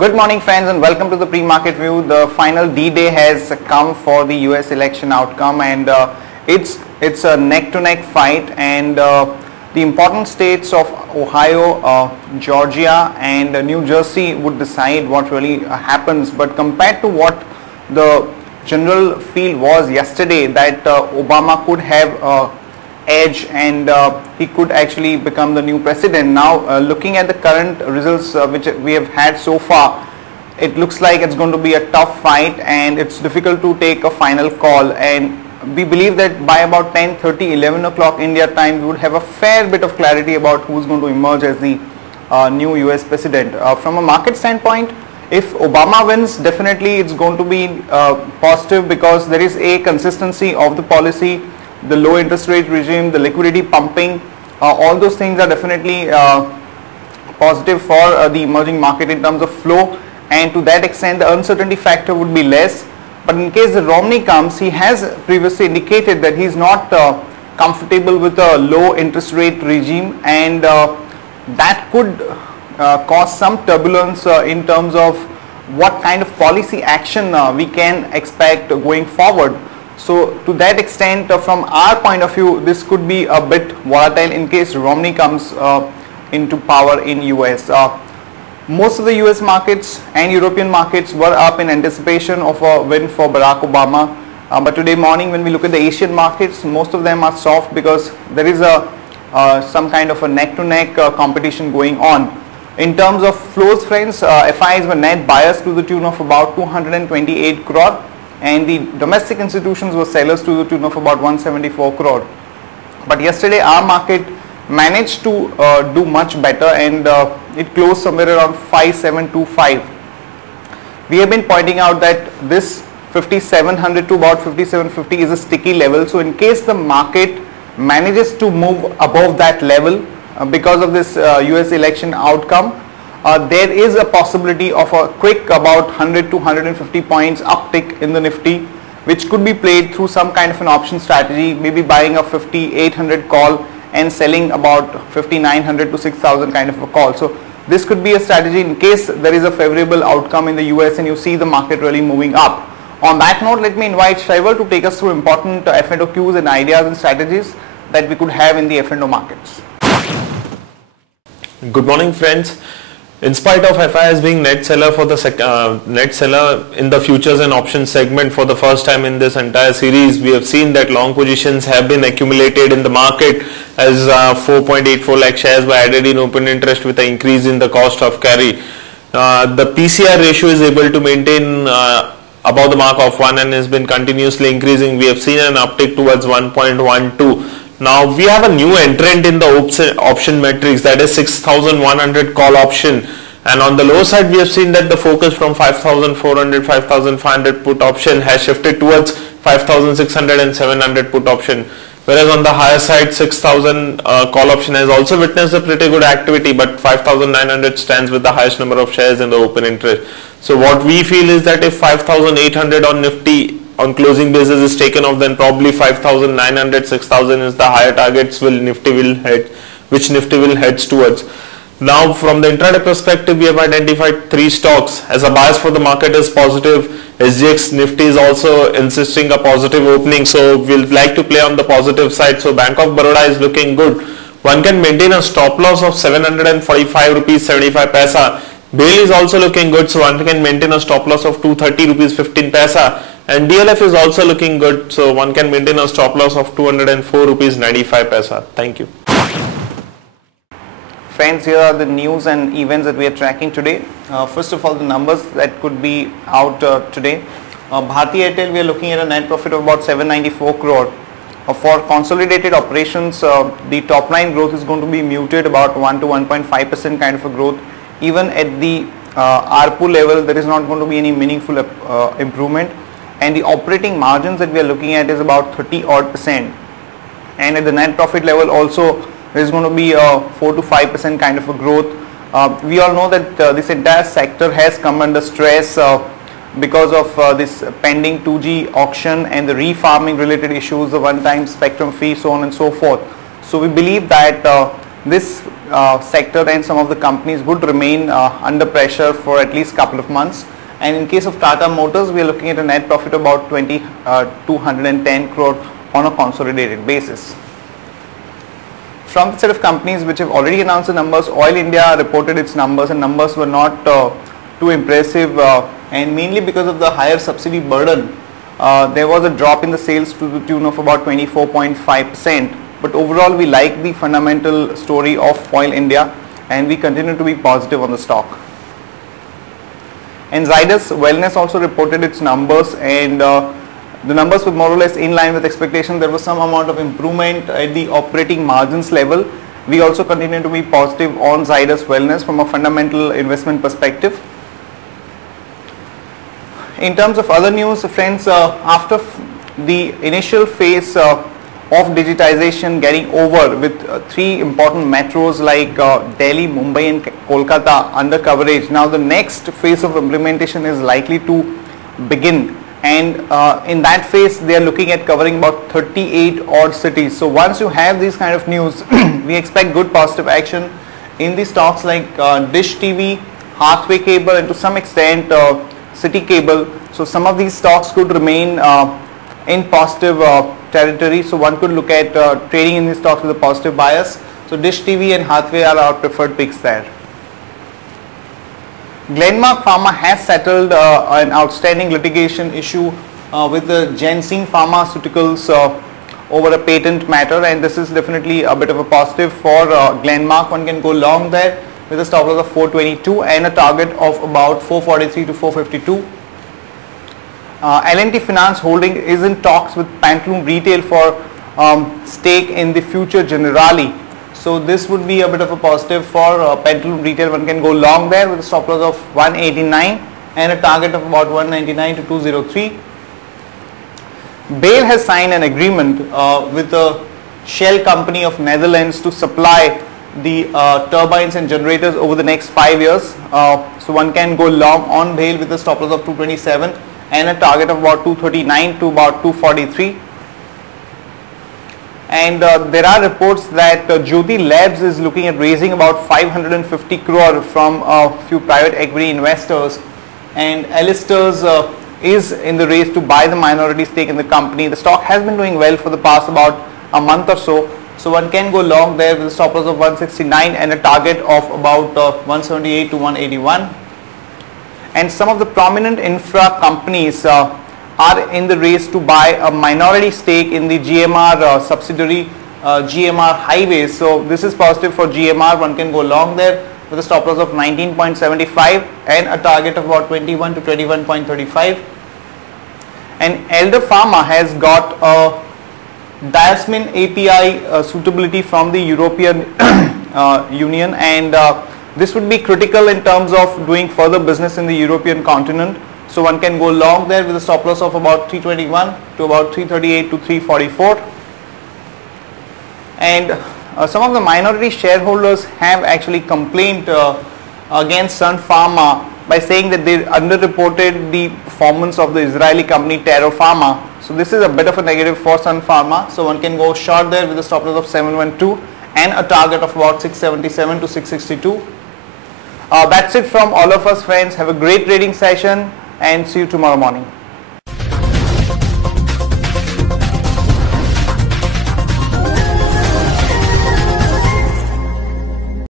Good morning friends and welcome to the pre-market view. The final D-Day has come for the US election outcome, and it's a neck-to-neck fight, and the important states of Ohio, Georgia and New Jersey would decide what really happens. But compared to what the general feel was yesterday, that Obama could have edge and he could actually become the new president. Now looking at the current results which we have had so far, it looks like it's going to be a tough fight and it's difficult to take a final call, and we believe that by about 10:30, 11 o'clock India time we would have a fair bit of clarity about who's going to emerge as the new US president. From a market standpoint, if Obama wins, definitely it's going to be positive, because there is a consistency of the policy, the low interest rate regime, the liquidity pumping, all those things are definitely positive for the emerging market in terms of flow, and to that extent the uncertainty factor would be less. But in case the Romney comes, he has previously indicated that he is not comfortable with a low interest rate regime, and that could cause some turbulence in terms of what kind of policy action we can expect going forward. So to that extent, from our point of view, this could be a bit volatile in case Romney comes into power in US. Most of the US markets and European markets were up in anticipation of a win for Barack Obama. But today morning when we look at the Asian markets, most of them are soft because there is some kind of a neck-to-neck competition going on. In terms of flows, friends, FIs were net buyers to the tune of about 228 crore. And the domestic institutions were sellers to the tune of about 174 crore. But yesterday our market managed to do much better, and it closed somewhere around 5725. We have been pointing out that this 5700 to about 5750 is a sticky level. So in case the market manages to move above that level because of this US election outcome, there is a possibility of a quick about 100 to 150 points uptick in the Nifty, which could be played through some kind of an option strategy, maybe buying a 5800 call and selling about 5900 to 6000 kind of a call. So this could be a strategy in case there is a favorable outcome in the US and you see the market really moving up. On that note, let me invite Shaival to take us through important F&O cues and ideas and strategies that we could have in the F&O markets. Good morning friends. In spite of FIs being net seller for the net seller in the futures and options segment for the first time in this entire series, we have seen that long positions have been accumulated in the market as 4.84 lakh shares were added in open interest with an increase in the cost of carry. The PCR ratio is able to maintain above the mark of 1 and has been continuously increasing. We have seen an uptick towards 1.12. Now we have a new entrant in the option matrix, that is 6100 call option, and on the low side we have seen that the focus from 5400, 5500 put option has shifted towards 5600 and 700 put option, whereas on the higher side 6000 call option has also witnessed a pretty good activity, but 5900 stands with the highest number of shares in the open interest. So what we feel is that if 5800 on Nifty on closing basis is taken off, then probably 5900, 6000 is the higher targets which Nifty will heads towards. Now from the intraday perspective, we have identified 3 stocks as a bias for the market is positive. SGX Nifty is also insisting a positive opening, so we'll like to play on the positive side. So Bank of Baroda is looking good. One can maintain a stop loss of 745 rupees 75 paisa. BAIL is also looking good, so one can maintain a stop loss of 230 rupees 15 paisa. And DLF is also looking good, so one can maintain a stop loss of 204 rupees 95 paisa. Thank you. Friends, here are the news and events that we are tracking today. First of all, the numbers that could be out today. Bharti Airtel, we are looking at a net profit of about 794 crore. For consolidated operations, the top line growth is going to be muted, about 1 to 1.5% kind of a growth. Even at the ARPU level, there is not going to be any meaningful improvement. And the operating margins that we are looking at is about 30% and at the net profit level also there is going to be a 4 to 5% kind of a growth. We all know that this entire sector has come under stress because of this pending 2G auction and the refarming related issues, the one-time spectrum fee, so on and so forth. So we believe that this sector and some of the companies would remain under pressure for at least couple of months. And in case of Tata Motors, we are looking at a net profit of about 210 crore on a consolidated basis. From the set of companies which have already announced the numbers, Oil India reported its numbers, and numbers were not too impressive, and mainly because of the higher subsidy burden. There was a drop in the sales to the tune of about 24.5%, but overall we like the fundamental story of Oil India and we continue to be positive on the stock. And Zydus Wellness also reported its numbers, and the numbers were more or less in line with expectation. There was some amount of improvement at the operating margins level. We also continue to be positive on Zydus Wellness from a fundamental investment perspective. In terms of other news, friends, after the initial phase of digitization getting over with three important metros like Delhi, Mumbai and Kolkata under coverage, now the next phase of implementation is likely to begin, and in that phase they are looking at covering about 38 odd cities. So once you have these kind of news, we expect good positive action in the stocks like Dish TV, Hathway Cable and to some extent City Cable. So some of these stocks could remain in positive territory, so one could look at trading in these stocks with a positive bias. So Dish TV and Hathway are our preferred picks there. Glenmark Pharma has settled an outstanding litigation issue with the Janssen Pharmaceuticals over a patent matter, and this is definitely a bit of a positive for Glenmark. One can go long there with a stop loss of 422 and a target of about 443 to 452. L&T Finance Holding is in talks with Pantaloon Retail for stake in the future Generali. So this would be a bit of a positive for Pantaloon Retail. One can go long there with a stop loss of 189 and a target of about 199 to 203. BAIL has signed an agreement with the Shell company of Netherlands to supply the turbines and generators over the next 5 years. So one can go long on BAIL with a stop loss of 227 and a target of about 239 to about 243. And there are reports that Jyoti Labs is looking at raising about 550 crore from a few private equity investors, and Alistair's is in the race to buy the minority stake in the company. The stock has been doing well for the past about a month or so, so one can go long there with a stop loss of 169 and a target of about 178 to 181. And some of the prominent infra companies are in the race to buy a minority stake in the GMR subsidiary GMR Highways. So this is positive for GMR. One can go long there with a stop loss of 19.75 and a target of about 21 to 21.35. And Elder Pharma has got a Diasmin API suitability from the European Union, and this would be critical in terms of doing further business in the European continent. So one can go long there with a stop loss of about 321 to about 338 to 344. And some of the minority shareholders have actually complained against Sun Pharma by saying that they underreported the performance of the Israeli company Taro Pharma. So this is a bit of a negative for Sun Pharma. So one can go short there with a stop loss of 712 and a target of about 677 to 662. That's it from all of us, friends. Have a great trading session and see you tomorrow morning.